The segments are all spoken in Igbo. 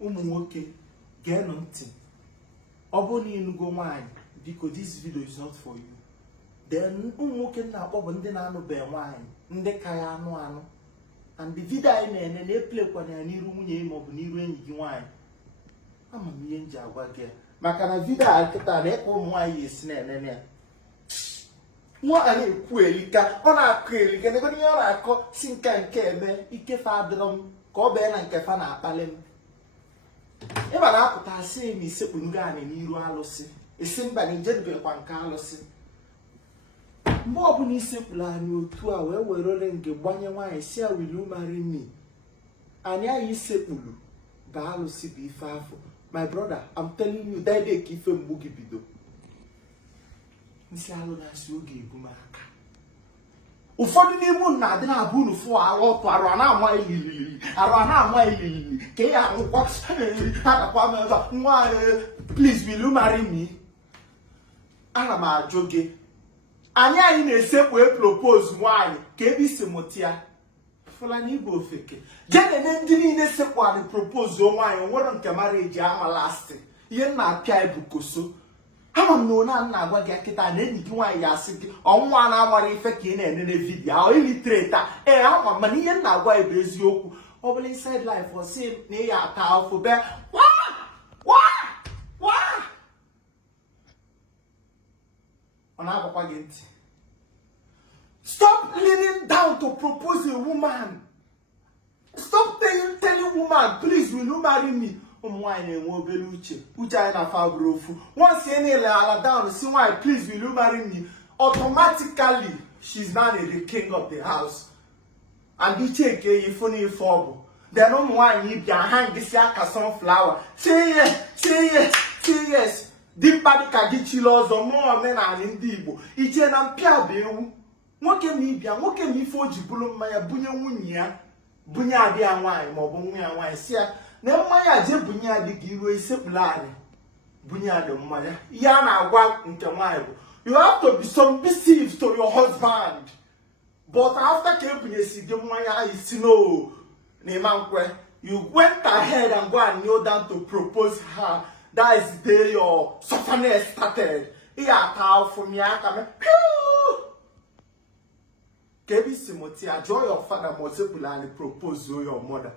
ụmụ nwoke geenụ ntị. Ọ bụrụ na ịnụgo nwaanyị, biko this video is not for you. Then ụmụ nwoke na-akpọ bụ ndị na-anụbeghị nwaanyị, ndị ka ya anụ. And the video anyị na-ene na-eplekwana ya n'iru nwunye ma ọ bụ n'iru enyi gị nwaanyị. Ama m ihe nji agwa gị maka na video a kịta na ịkpọ ụmụ nwaanyị esi na-enene ya. Nwa a na-ekwu elika, ọ na-akọ elika, n'ebe ihe ọ na-akọ si nke eme ikefe adịrọ m ka ọ bee na nke fa na-akpali m. Ịba na-apụta asị m isekpunugo anyị n'iru alụsị, esi mba na ijedubekwa nke alụsị. Mgbe ọbụla isekpuru anyị otu a wee werere nke gbanye nwaanyị si ya will you marry me, anyị anyị isekpuru bụ alụsị bụ ife afọ. My brother, I'm telling you, that day ka ife mgbu gị bido. Nsi alụ na-asị oge ebu m aka. Ụfọdụ n'ime unu na-adị na-abụ unu fụ arụ ọtụ arụ a na-ama ilili ka ị ahụkwa adakwa m ebe nwa please will you marry me? Ana m ajụ gị, anyị na-esekpu propose nwaanyị ka ebe isi mụta ya Fulani Igbo ofeke jenene ndị niile sekpu anyị propose nwaanyị nwere nke marriage ama last ihe na-apịa ibu koso. Ama m na onye na-agwa gị akịta na enyi gị nwaanyị ya asị gị ọnwa na-amara ife ka ị na-enene vidiyo ahụ illiterate a ama m mana ihe na-agwa ya bụ eziokwu. Ọ bụla inside life ọ sị na ị ya ata afọ be ọ na-agbakwa gị ntị. Stop leaning down to propose a woman. Stop telling woman, please will you marry me? Ụmụ nwaanyị na-enwe obere uche anyị na-afa bụrụ ofu. Once ị na-ele ala down si nwaanyị please will you marry me, automatically she's now the king of the house. And iche nke ya ifu na ife ọ bụ. Then ụmụ nwaanyị bịa ha ngịsị aka sunflower. Say yes. Dimkpa dịka gị chile ọzọ mụọ omenala ndị Igbo. Iche na mpịa bụ ewu. Nwoke ma ịbịa, nwoke ma ife o ji bụrụ mmanya bunye nwunye ya, bunye adị ya nwaanyị ma ọ bụ nwa ya nwaanyị si ya na mmanya je bunye adị gị iruo isekpuru anyị bunye adị mmanya. Ihe a na-agwa nke nwaanyị bụ you have to be submissive to your husband, but after ka ebunyesi gị mmanya isi no na ịma nkwe, you went ahead and go and kneel down to propose her. That is the day your suffering started. Ihe aka afọ m ya aka m Kedu isi motia joy your father mosepulu and propose your mother.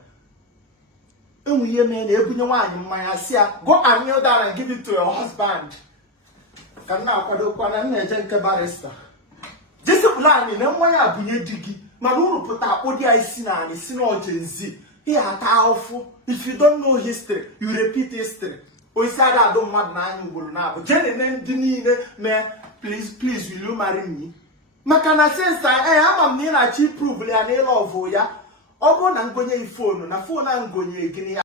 Enwe ihe mee na ebunye nwaanyị mmanya si ya go and kneel down and give it to your husband. Ka na akwadokwa na na-eje nke barista. Jesepulu anyị na mmanya abunye di gị mana uru pụta akpụdị ya isi na anyị si na ojenzi. Ihe ata afọ. If you don't know history, you repeat history. Oisi ada adụ mmadụ na anya ugboro na abụ. Jenene ndị niile mee please will you marry me? Maka na sense ama m na ị na-achọ prove ya na ịlọvụ ya. Ọ bụrụ na ngonye ifonu na fonu a ngonye gịnị ya